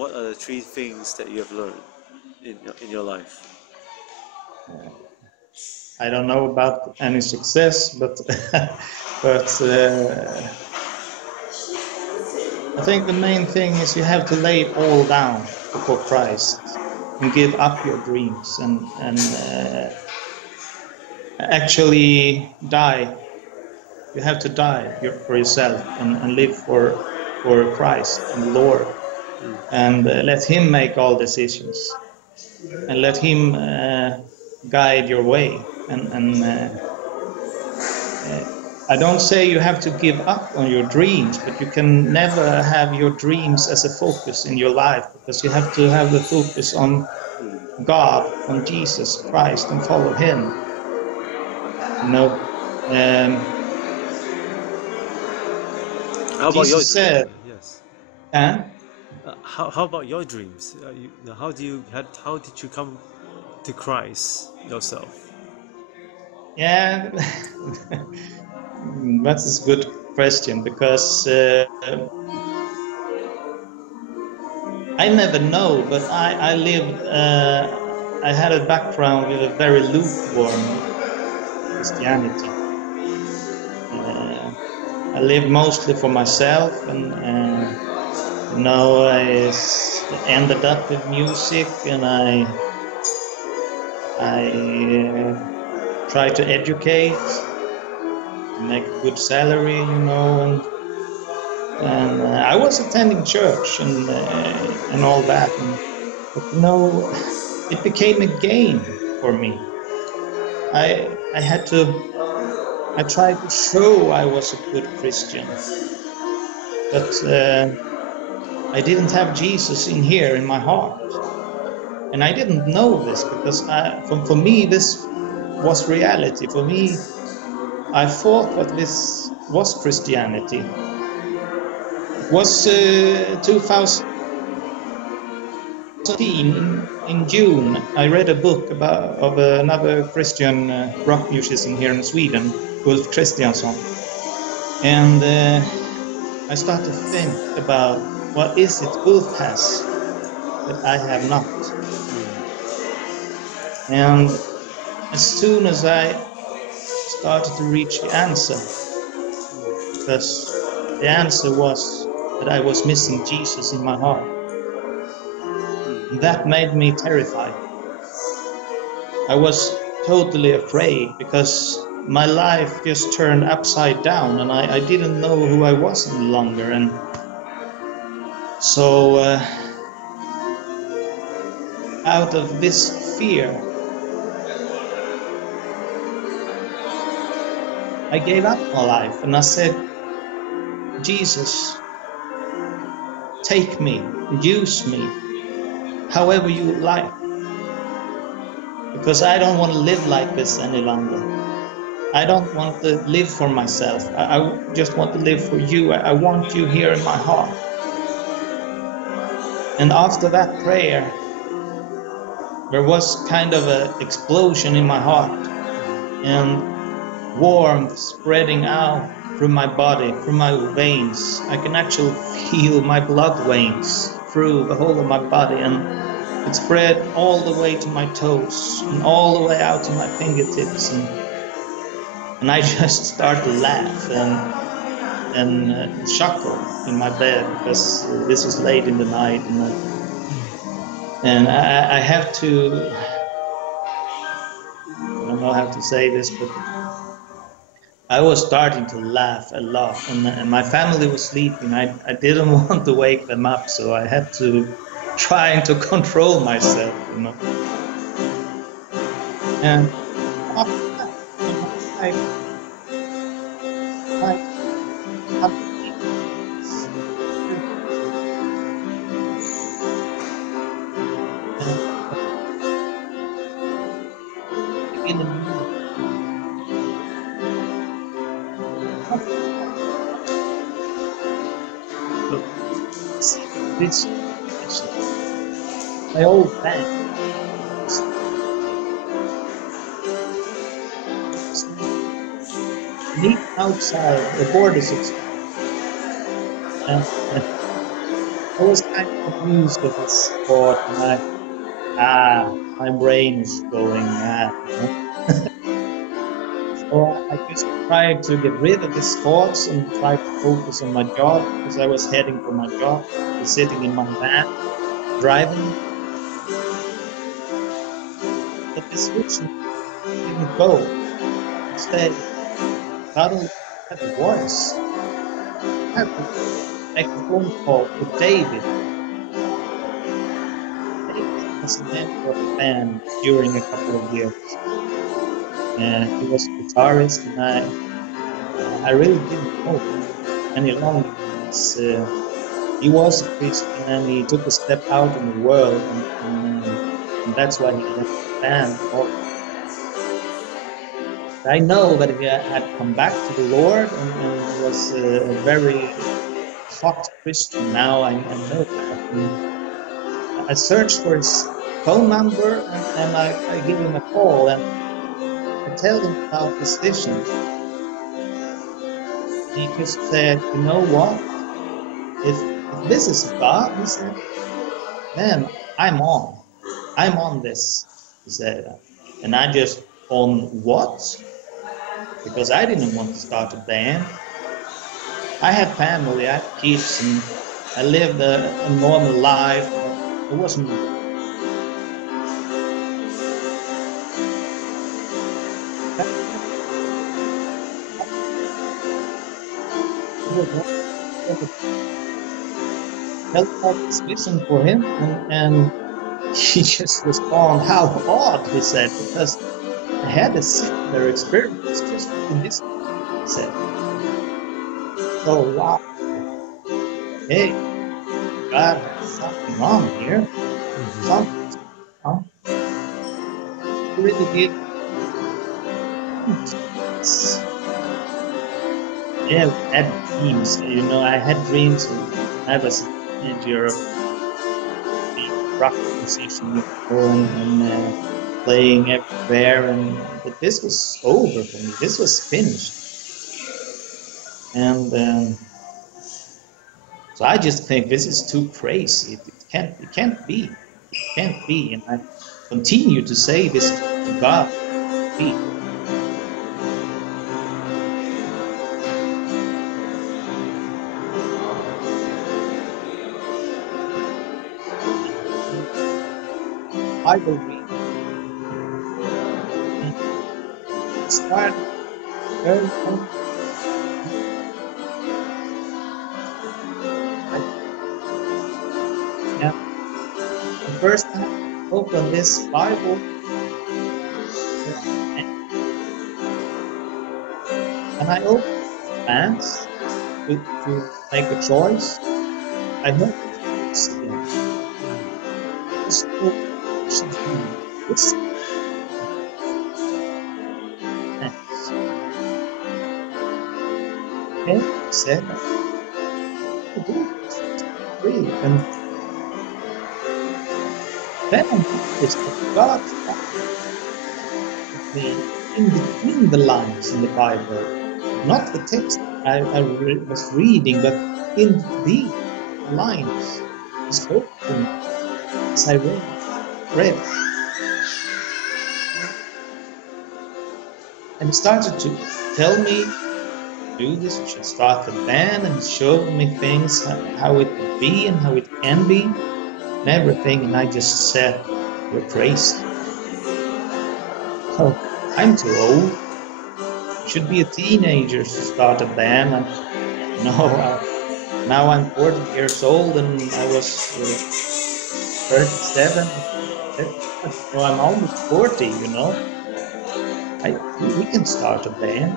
what are the 3 things that you have learned in your life? I don't know about any success, but I think the main thing is you have to lay it all down before Christ and give up your dreams and actually die. You have to die for yourself and live for Christ and the Lord, and let Him make all decisions and let Him guide your way. And I don't say you have to give up on your dreams, but you can never have your dreams as a focus in your life, because you have to have the focus on God, on Jesus Christ, and follow Him. You know, how about Jesus your said, yes. How about your dreams? How did you come to Christ yourself? Yeah, that's a good question, because I never know, but I lived, I had a background with a very lukewarm Christianity. I lived mostly for myself, and you know, I ended up with music, and I tried to educate, to make a good salary, you know, and I was attending church and all that, but you know, it became a game for me. I tried to show I was a good Christian, but I didn't have Jesus in here in my heart, and I didn't know this, because for me this was reality. For me, I thought that this was Christianity. It was 2017 in June. I read a book of another Christian rock musician here in Sweden called Johansson, and I started to think about what is it both has that I have not. And as soon as I started to reach the answer, because the answer was that I was missing Jesus in my heart, and that made me terrified. I was totally afraid, because my life just turned upside down, and I didn't know who I was any longer. And so out of this fear, I gave up my life, and I said, Jesus, take me, use me, however you like, because I don't want to live like this any longer. I don't want to live for myself. I just want to live for you. I want you here in my heart. And after that prayer, there was kind of an explosion in my heart, and warmth spreading out through my body, through my veins. I can actually feel my blood veins through the whole of my body, and it spread all the way to my toes and all the way out to my fingertips, and I just started to laugh and chuckle in my bed, because this was late in the night, and I have to, I don't know how to say this, but I was starting to laugh a lot, and my family was sleeping. I didn't want to wake them up, so I had to try to control myself, you know. And after that, this my old band. Meet outside the borders of I was kind of used to this thought, and my brain is going mad. So I just tried to get rid of these thoughts and try to focus on my job, because I was heading for my job, I was sitting in my van, driving. But this vision didn't go. Instead, suddenly I had a voice. I had to make a phone call to David. David was a member of the band during a couple of years. He was a guitarist, and I really didn't know any longer. He was a Christian, and he took a step out in the world, and that's why he left the band. I know that he had come back to the Lord and was a very hot Christian now. I know that. And I searched for his phone number, and I give him a call, and I tell him about this vision. He just said, "You know what? If this is God," he said, "then I'm on this," he said. And I just, "On what?" Because I didn't want to start a band. I had family, I had kids, and I lived a normal life. It wasn't. Held out this vision for him, and he just responded, "How odd," he said, "because I had a similar experience just in this," he said. So, wow. Hey, God has something on here. Something's on. He really did. Yeah, I had dreams. I had dreams when I was a teenager of being a rock musician and playing everywhere, but this was over for me. This was finished, and so I just think this is too crazy. It can't be, and I continue to say this to God. Be. I will read. Start very yeah. The first time I opened this Bible, and I opened hands to make a choice. I hope this again. This okay, said free, and then it's God in between the lines in the Bible, not the text I was reading, but in the lines spoken as I read. And he started to tell me, do this, you should start the band, and show me things, how it would be and how it can be, and everything. And I just said, "You're crazy. Oh, I'm too old. You should be a teenager to start a band." And now I'm 40 years old, and I was 37. So I'm almost 40, we can start a band.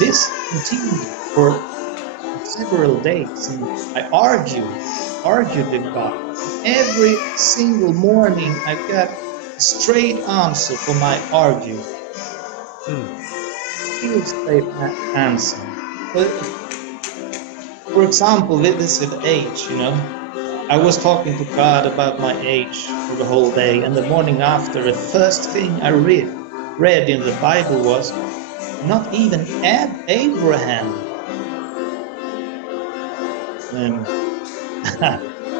This continued for several days, and I argued with God. Every single morning I got a straight answer for my argue. Still straight answer. But, for example, this with age, I was talking to God about my age for the whole day, and the morning after, the first thing I read in the Bible was, not even Abraham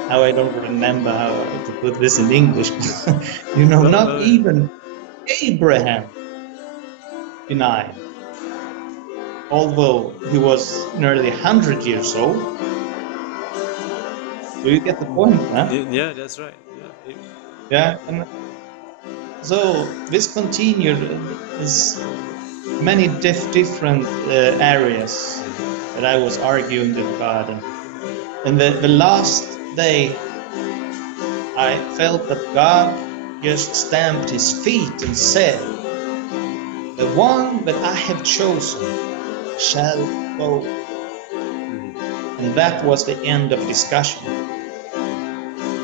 How I don't remember how to put this in English. You know, not even Abraham denied, although he was nearly 100 years old. Do you get the point? Huh? Yeah, that's right. Yeah, and so this continued. There's many different areas that I was arguing with God, and the last day I felt that God just stamped his feet and said, "The one that I have chosen shall go." And that was the end of discussion.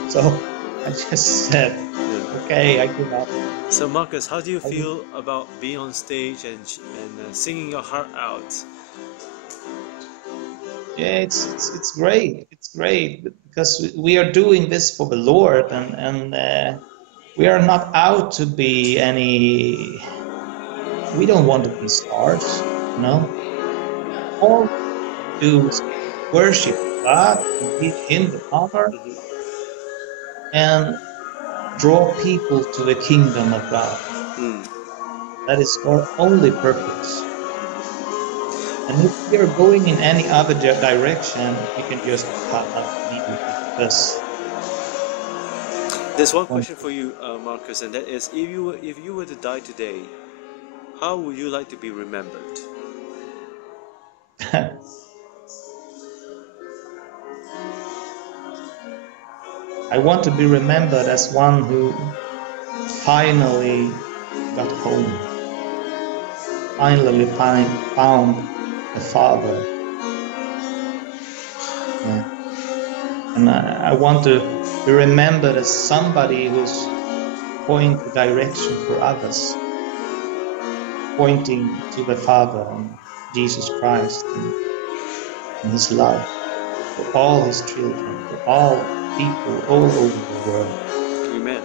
So I just said, okay, I give up. So Marcus, how do you feel about being on stage and singing your heart out? Yeah, it's great. It's great because we are doing this for the Lord, and we are not out to be any. We don't want to be stars, no. All we do is worship God and give Him the honor and draw people to the kingdom of God. That is our only purpose. And if we are going in any other direction, we can just cut up immediately. Because there's one question for you, Marcus, and that is: if you were to die today, how would you like to be remembered? I want to be remembered as one who finally got home, finally found the Father. Yeah. And I want to be remembered as somebody who's pointing the direction for others, pointing to the Father and Jesus Christ and His love for all His children, for all people all over the world. Amen.